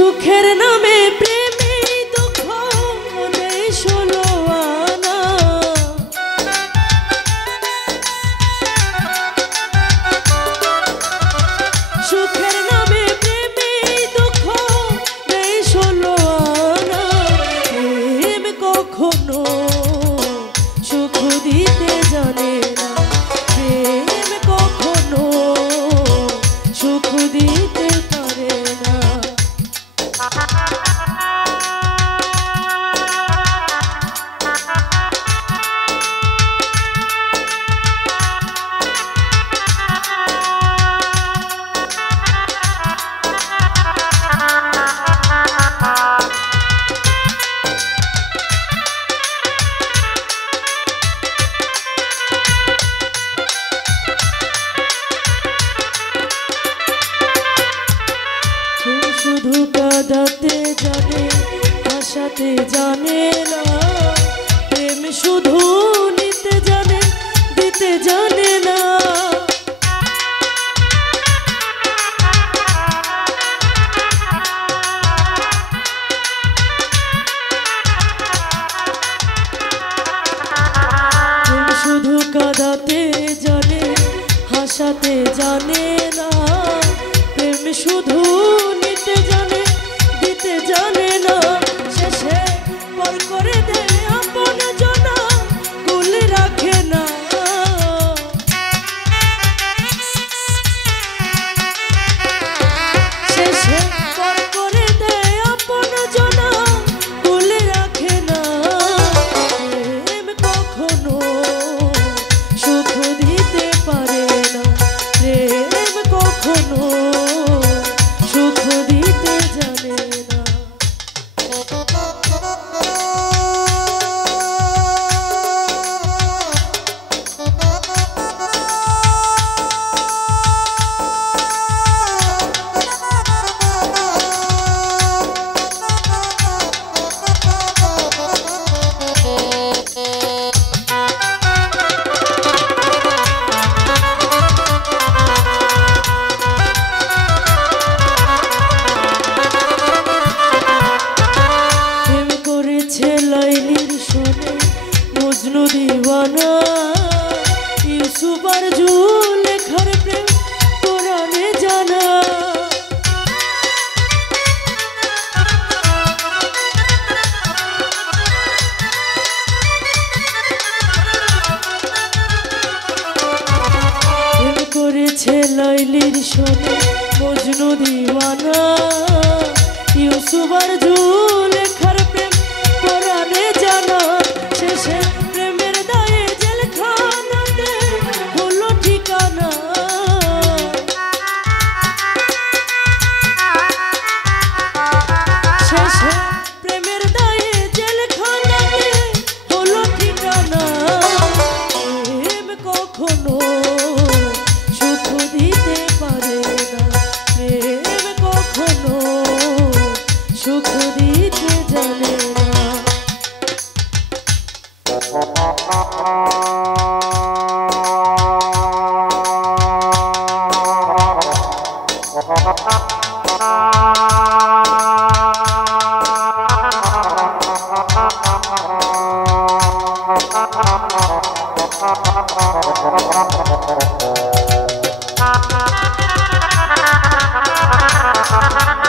সুখের নামে প্রেমে দুঃখ নেই ষোলো আনা। সুখের নামে প্রেমে দুঃখ নেই ষোলো আনা। প্রেম কখনো সুখ দিতে জানে না, প্রেম কখনো সুখ দিতে পারে না। শুধু কাঁদাতে জানে, হাসাতে জানে না, প্রেম শুধু নিতে জানে, দিতে জানে না। প্রেম শুধু কাঁদাতে জানে, হাসাতে জানে না, প্রেম শুধু নিতে জানে, দিতে জানে না। শেষে পর করে দেয় আপন জনা, কুল রাখে না। শেষে পর করে দেয় আপন জনা, কুল রাখে না। প্রেম কখনো সুখ দিতে পারে না, প্রেম কখনো সুখ দিতে জানে না। লাইলির শোনে মজনু দিওয়ানা, ইউসুফ আর জুলেখার প্রেম কোরআনে জানা। প্রেম করেছে লাইলির শোনে মজনু দিওয়ানা, ইউসুফ আর জুলেখার প্রেম কোরআনে জানা। শেষে প্রেমের দায়ে জেলখানাতে হলো ঠিকানা। শেষে প্রেমের দায়ে জেলখানাতে হলো ঠিকানা। প্রেম কখনো সুখ দিতে পারে না, প্রেম কখনো সুখ দিতে জানে না। Thank you.